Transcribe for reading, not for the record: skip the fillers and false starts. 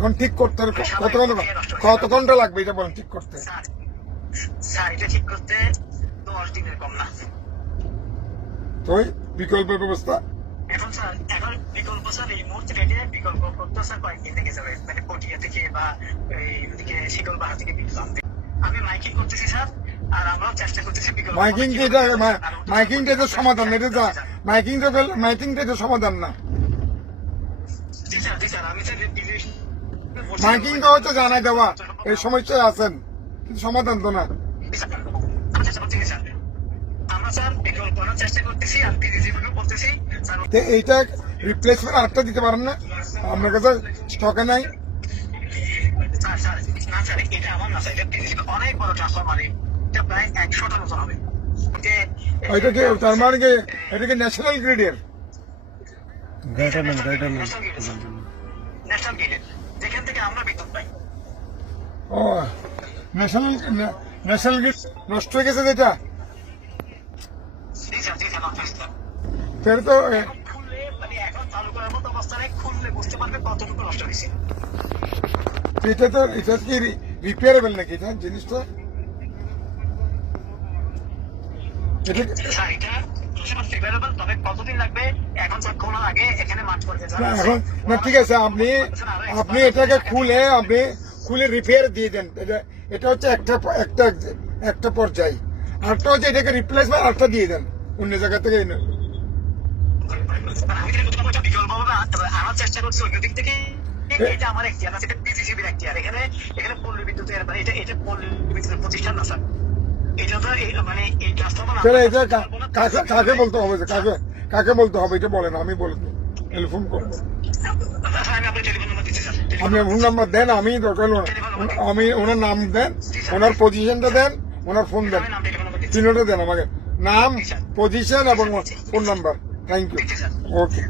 এখন ঠিক করতে হবে কত ঘন্টা লাগবে এটা বলেন ঠিক করতে? স্যার এটা ঠিক করতে 10 দিনের কম না। তো বিকল্প ব্যবস্থা এখন স্যার এখন বিকল্প স্যার এই মুহূর্তে রেটে বিকল্প করতে স্যার কয়েকদিন থেকে যাবে, মানে পটিয়া থেকে বা এইদিকে শিকলবাহা থেকে বিক্রম থেকে। আমি মাইকিং করতেছি স্যার, আর আমরাও চেষ্টা করতেছি বিকল্প। মাইকিংটা তো সমাধান, এটা যা মাইকিংটা তো সমাধান না। জি স্যার, জি স্যার, আমি স্যার মাইকিংটা হচ্ছে জানাই দেওয়া এই সমস্যায় আছেন, কিন্তু সমাধান তো না। আমি চেষ্টা করতেছি স্যার, আমরা স্যার বিকল্প করার চেষ্টা করতেছি, আর পিজিজি বলতেছি স্যার এইটা রিপ্লেসমেন্ট আরেকটা দিতে পারেন না? আপনার কাছে স্টকে নাই? এটা আমার না স্যার, এটা অনেক বড় ট্রান্সফরমার, এটা প্রায় 100টার মতো হবে। এটা কি তার মানে কি এটা কি ন্যাশনাল গ্রিডের? ন্যাশনাল গ্রিডের, যেখান থেকে আমরা বিদ্যুৎ পাই। ও ন্যাশনাল গ্রিড নষ্ট হয়ে গেছে যেটা? জি স্যার, জি স্যার, নষ্ট হয়েছে। তাহলে তো খুললে মানে এখন চালু করার মতো অবস্থায় খুললে বুঝতে পারবে কতটুকু নষ্ট হয়েছে। এটা কি রিপেয়ারেবল নাকি এটা জিনিসটা? স্যার এটা রিপেয়ারেবল, তবে কতদিন লাগবে এখন স্যার খোলার আগে এখানে মাঠ করতে যান। এখন না ঠিক আছে, আপনি এটাকে খুলে রিপেয়ার দিয়ে দেন। এটা হচ্ছে একটা পর্যায়, আরেকটা হচ্ছে এটাকে রিপ্লেসমেন্ট আরেকটা দিয়ে দেন অন্য জায়গা থেকে এনে। আমি বিকল্প আমার চেষ্টা করছি অন্য দিক থেকে। এটা আমার এখতিয়ার না, এটা পিজিসিবির এখতিয়ার। এখানে পল্লী বিদ্যুতের মানে এটা পল্লী বিদ্যুতের প্রতিষ্ঠান না স্যার। এটা তো মানে এই ট্রান্সফরমার এটা কাকে বলতে হবে, কাকে বলতে হবে এটা বলেন, আমি বলে টেলিফোন করবো। আমি আপনার টেলিফোন নাম্বার দিচ্ছি স্যার। আপনি ফোন নাম্বার দেন, আমি দরকার আমি ওনার নাম দেন, ওনার পজিশনটা দেন, ওনার ফোন দেন, তিনটা দেন আমাকে, নাম, পজিশন এবং phone number. Thank you. Okay.